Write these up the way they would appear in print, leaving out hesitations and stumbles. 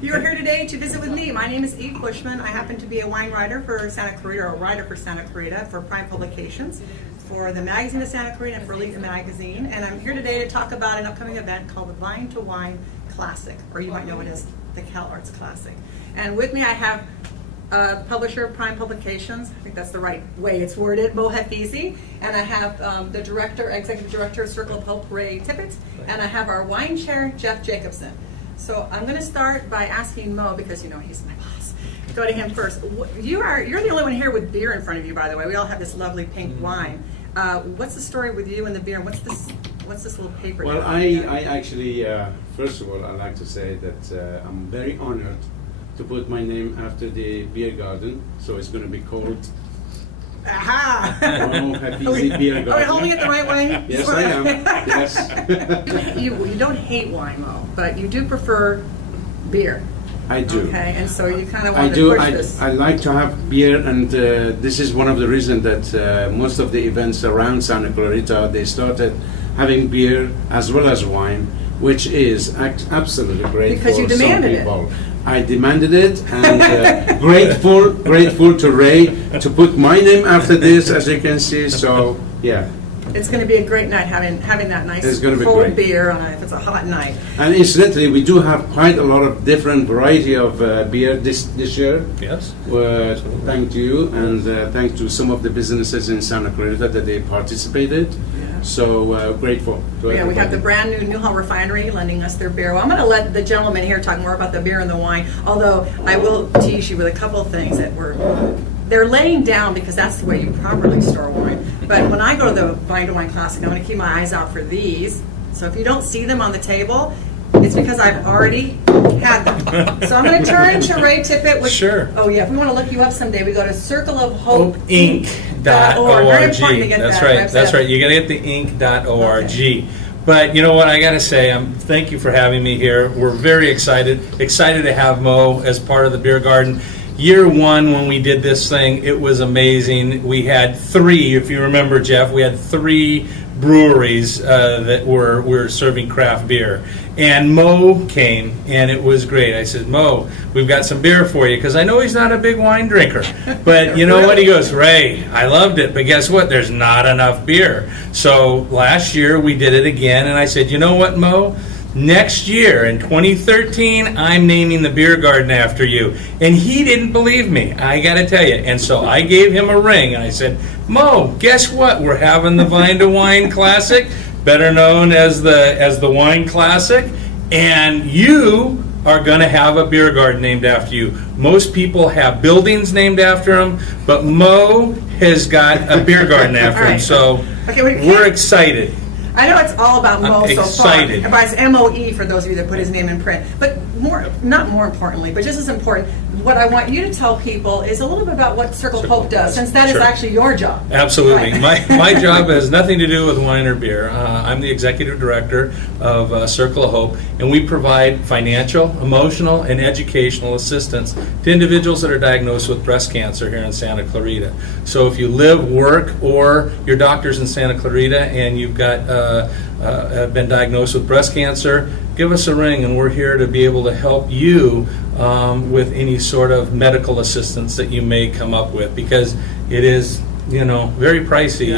You are here today to visit with me. My name is Eve Bushman. I happen to be a wine writer for Santa Clarita, or a writer for Santa Clarita for Prime Publications, for the Magazine of Santa Clarita and for Elite Magazine. And I'm here today to talk about an upcoming event called the Vine to Wine Classic, or you might know it as the Cal Arts Classic. And with me I have publisher of Prime Publications, I think that's the right way it's worded, Mo Hafizi, and I have the executive director of Circle of Hope, Ray Tippett, and I have our wine chair, Jeff Jacobson. So I'm going to start by asking Mo, because you know he's my boss. Go to him first. You're the only one here with beer in front of you, by the way. We all have this lovely pink wine. What's the story with you and the beer? And what's this little paper? Well, I actually, first of all, I'd like to say that I'm very honored to put my name after the beer garden. So it's going to be called Aha! Mo Hafizi Beer Garden. Are we holding it the right way? Yes, I am. Yes. You don't hate wine, Mo, but you do prefer beer. I do. Okay, and so you kind of I want do. to push this. I like to have beer, and this is one of the reasons that most of the events around Santa Clarita, they started having beer as well as wine, which is absolutely great Because for you demanded some people. I demanded it, and grateful to Ray to put my name after this, as you can see. So yeah. It's going to be a great night having that nice It's gonna be cold great. beer if it's a hot night. And incidentally, we do have quite a lot of different variety of beer this year. Yes. Thanks to you, and thanks to some of the businesses in Santa Clarita that they participated. Yeah. So grateful. To Yeah, we have everybody. the brand new Newhall Refinery lending us their beer. Well, I'm going to let the gentleman here talk more about the beer and the wine, although I will tease you with a couple of things that they're laying down because that's the way you properly store wine. But when I go to the Vine to Wine Classic, I'm going to keep my eyes out for these. So if you don't see them on the table, it's because I've already had them. So I'm going to turn to Ray Tippett. Sure. Oh yeah, if we want to look you up someday, we go to Circle of Hope HopeInc.org. Very important to get That's that right. website. That's right. You got to get the inc.org. Okay. But you know what? I got to say, thank you for having me here. We're very excited to have Mo as part of the beer garden. Year one, when we did this thing, it was amazing. We had three, if you remember, Jeff, we had three breweries that were serving craft beer. And Mo came, and it was great. I said, Mo, we've got some beer for you, because I know he's not a big wine drinker. But you know what? He goes, Ray, I loved it, but guess what? There's not enough beer. So last year, we did it again, and I said, you know what, Mo? Next year, in 2013, I'm naming the beer garden after you. And he didn't believe me, I got to tell you. And so I gave him a ring, and I said, Mo, guess what? We're having the Vine to Wine Classic, better known as the Wine Classic, and you are going to have a beer garden named after you. Most people have buildings named after him, but Mo has got a beer garden after him. Right. So Okay, we're excited. I know it's all about Mo I'm so excited. far. But it's M-O-E for those of you that put his name in print. But not more importantly, but just as important, what I want you to tell people is a little bit about what Circle of Hope does, since that is Sure. actually your job. Absolutely. Right. My job has nothing to do with wine or beer. I'm the executive director of Circle of Hope, and we provide financial, emotional, and educational assistance to individuals that are diagnosed with breast cancer here in Santa Clarita. So if you live, work, or your doctor's in Santa Clarita and you've got been diagnosed with breast cancer, give us a ring, and we're here to be able to help you with any sort of medical assistance that you may come up with, because it is, very pricey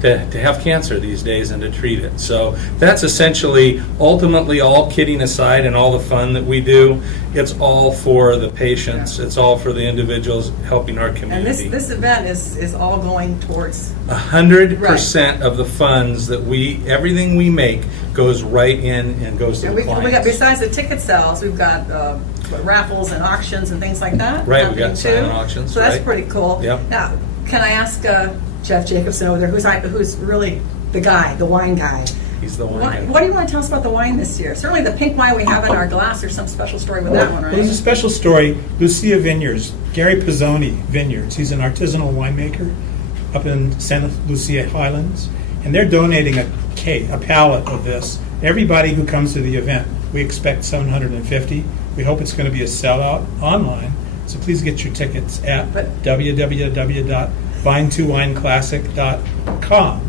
to have cancer these days and to treat it. So that's essentially, ultimately, all kidding aside and all the fun that we do, it's all for the patients. It's all for the individuals helping our And community. this event is all going towards 100% of the funds that everything we make goes right in and goes to And the we got, clients. besides the ticket sales, we've got raffles and auctions and things like that. Right, we happening got too. silent auctions, So that's right. pretty cool. Yep. Now, can I ask Jeff Jacobson over there, who's really the guy, the wine guy? He's the one. What do you want to tell us about the wine this year? Certainly the pink wine we have in our glass. There's some special story with that one, Well, there's a right? special story. Lucia Vineyards, Gary Pizzoni Vineyards. He's an artisanal winemaker up in Santa Lucia Highlands, and they're donating a pallet of this. Everybody who comes to the event, we expect 750. We hope it's going to be a sellout online. So please get your tickets at www.vine2wineclassic.com.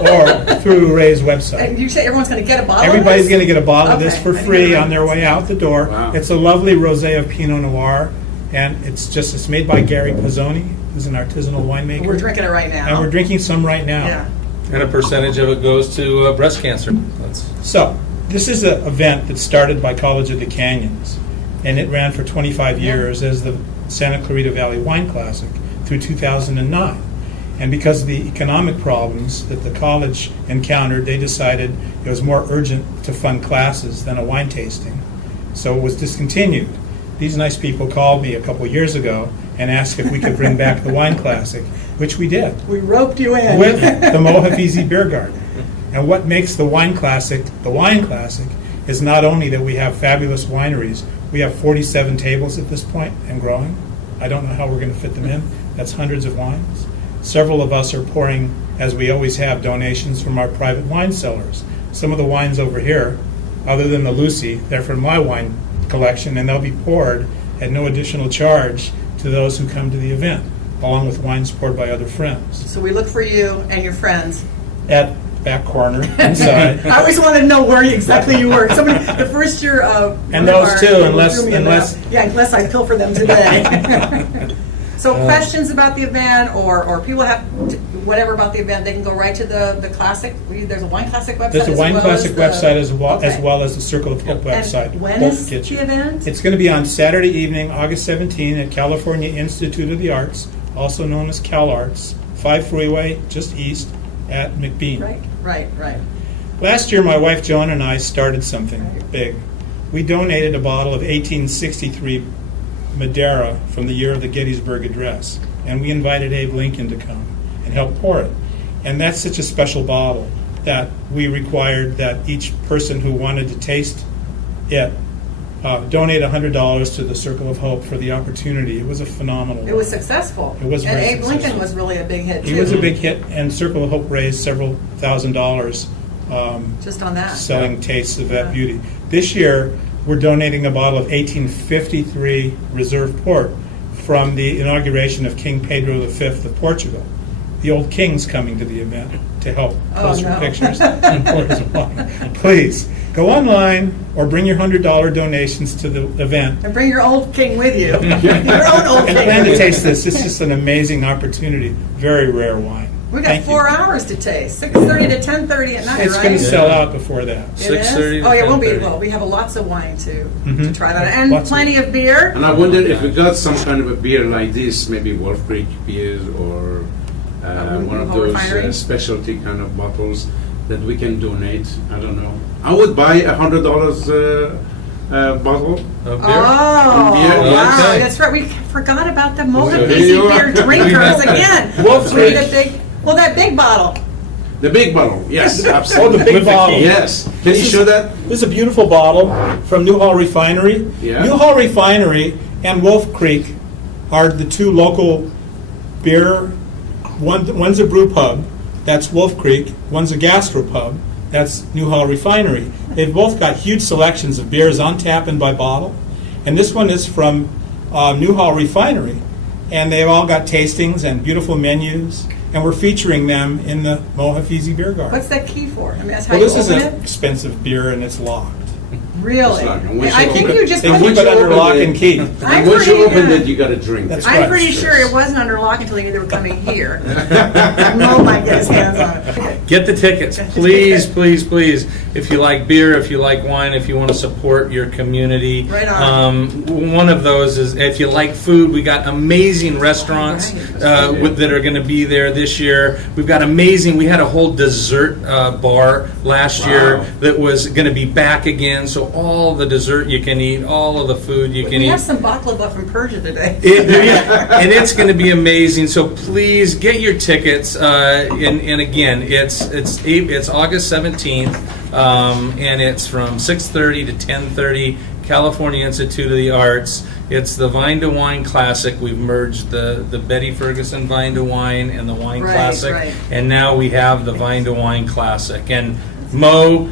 or through Ray's And website. you say everyone's going to get a bottle Everybody's of this? going to get a bottle of this Okay, for I didn't free know on their that. way out the door. Wow. It's a lovely rosé of Pinot Noir, and it's made by Gary Pizzoni, who's an artisanal winemaker. We're drinking it right now. And we're drinking some right now. Yeah. And a percentage of it goes to breast cancer. That's So, this is an event that started by College of the Canyons, and it ran for 25 years as the Santa Clarita Valley Wine Classic through 2009. And because of the economic problems that the college encountered, they decided it was more urgent to fund classes than a wine tasting. So it was discontinued. These nice people called me a couple years ago and asked if we could bring back the Wine Classic, which we did, We roped you in. with the Mohafizi Beer Garden. And what makes the Wine Classic, is not only that we have fabulous wineries, we have 47 tables at this point and growing. I don't know how we're going to fit them in. That's hundreds of wines. Several of us are pouring, as we always have, donations from our private wine cellars. Some of the wines over here, other than the Lucy, they're from my wine collection, and they'll be poured at no additional charge to those who come to the event, along with wines poured by other friends. So we look for you and your friends. At back corner, inside. I always wanted to know where exactly you were. Somebody, the first year of And those our- too, threw unless- me in unless- the- yeah, unless I pilfer them today. So questions about the event, or people have whatever about the event, they can go right to the classic. There's a Wine Classic website. There's a as Wine well Classic as the- website as well, Okay. as the Circle of Hope website. And when Both is get the you. event? It's going to be on Saturday evening, August 17, at California Institute of the Arts, also known as CalArts, 5 Freeway, just east at McBean. Right. Last year, my wife Joan and I started something big. We donated a bottle of 1863 Madeira from the year of the Gettysburg Address, and we invited Abe Lincoln to come and help pour it. And that's such a special bottle that we required that each person who wanted to taste it donate $100 to the Circle of Hope for the opportunity. It was a phenomenal. It was successful. It was and very Abe Lincoln successful. was really a big hit too. He was a big hit, and Circle of Hope raised several $1,000s. Just on that. Selling tastes of that Yeah. beauty. This year, we're donating a bottle of 1853 Reserve Port from the inauguration of King Pedro V of Portugal. The old king's coming to the event to help pose for no. pictures and pour his wine. Please, go online or bring your $100 donations to the event And bring your old king with you. Your own old and king. plan to taste this. It's just an amazing opportunity. Very rare wine. We got Thank you. 4 hours to taste, 6:30 to 10:30 at night, It's right? going to sell out before that. It is? 6:30 to Oh, yeah, it won't be. 10:30. Well, we have lots of wine to Mhm. try that, and Lots of- plenty of beer. And I wonder if we got some kind of a beer like this, maybe Wolf Creek beer or one of Newhall those Refinery? specialty kind of bottles that we can donate. I don't know. I would buy $100 bottle. Of beer. Oh, beer, wow, okay. that's right. We forgot about the So Mocha here you beer are. drinkers again. Wolf We need Creek. a big, well, that big bottle. The big bottle, yes, Oh, absolutely. the big bottle. Yes. Can you show that? This is a beautiful bottle from Newhall Refinery. Yeah. Newhall Refinery and Wolf Creek are the two local beer. One's a brew pub, that's Wolf Creek. One's a gastropub, that's Newhall Refinery. They've both got huge selections of beers on tap and by bottle. And this one is from Newhall Refinery. And they've all got tastings and beautiful menus. And we're featuring them in the Mohafizi Beer Garden. What's that key for? I mean, that's how Well, you this is open an it? expensive beer and it's locked. Really? It's locked. And once I you think open you it- just They put keep it under open lock it- and key. I'm And once you pretty open good. it, you got to drink That's it. right. I'm pretty sure it wasn't under lock until they knew they were coming here. Mo might get his hands on it. Okay. Get the tickets, please, please, please. If you like beer, if you like wine, if you want to support your community. Right on. One of those is if you like food, we got amazing restaurants Right. that are going to be there this year. We've got amazing, we had a whole dessert bar last year Wow. that was going to be back again. So all the dessert you can eat, all of the food you can We eat. have some baklava from Persia today. And it's going to be amazing. So please get your tickets. And again, it's August 17th, and it's from 6:30 to 10:30. California Institute of the Arts. It's the Vine to Wine Classic. We've merged the Betty Ferguson Vine to Wine and the Wine Right, Classic, right. and now we have the Vine to Wine Classic. And Mo,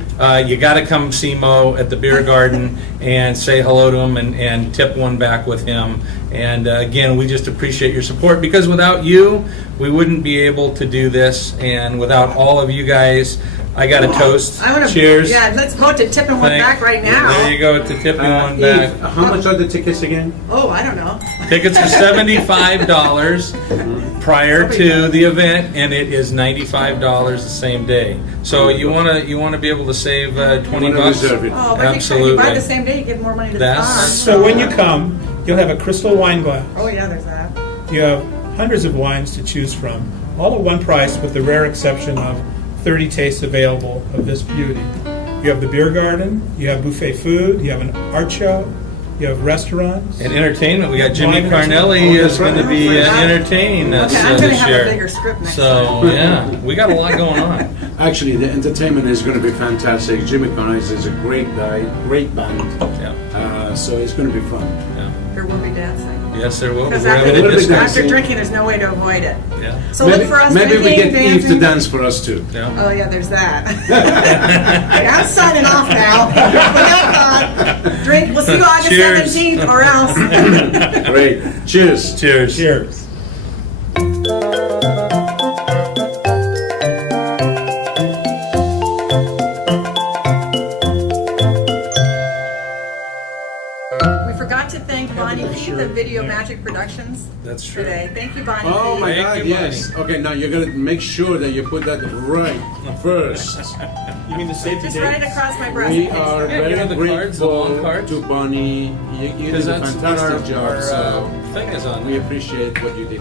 you got to come see Mo at the beer garden and say hello to him and tip one back with him. And again, we just appreciate your support, because without you, we wouldn't be able to do this. And without all of you guys, I got a toast. I want to. Cheers. Yeah, let's vote to tipping one Thank- back right now. There you go, to tipping one back. Eve, how much are the tickets again? Oh, I don't know. Tickets are $75 prior to the event, and it is $95 the same day. So you wanna be able to save 20 Wanna bucks. reserve it. Oh, but if you Absolutely. buy the same day, you give more money to the That's- cause. So when you come, you'll have a crystal wine glass. Oh yeah, there's that. You have hundreds of wines to choose from, all at one price, with the rare exception of 30 tastes available of this beauty. You have the beer garden, you have buffet food, you have an art show, you have restaurants. And entertainment, we got Jimmy Wine Carnelli Oh, that's is going to right. be Oh, forgot. entertaining us Okay, I'm gonna this have year. a bigger script next So yeah, we got a lot going on. Actually, the entertainment is going to be fantastic. Jimmy Connors is a great guy, great band. Yeah, So it's going to be fun. yeah. There will be dancing. Yes, there will. be. Because We're having a Little bit disco. dancing. after drinking, there's no way to avoid it. Yeah, So look for us maybe we drinking, get Eve to dancing. dance for us too. yeah. Oh yeah, there's that. Okay, I'm signing off now. Drink. We'll see you August Cheers. 17th or else. Great. Cheers. Cheers. Cheers. We forgot to thank Bonnie Keith of Video Magic Productions That's true. today. Thank you, Bonnie. Oh Keith. my Thank God! you, Yes. Okay. Now you're gonna make sure that you put that right first. You mean the safety Just write it across my breast. We are Yeah, you very know the cards, the long grateful cards? to Bonnie. You did Because a that's fantastic what job. our So thing is on. we appreciate what you did.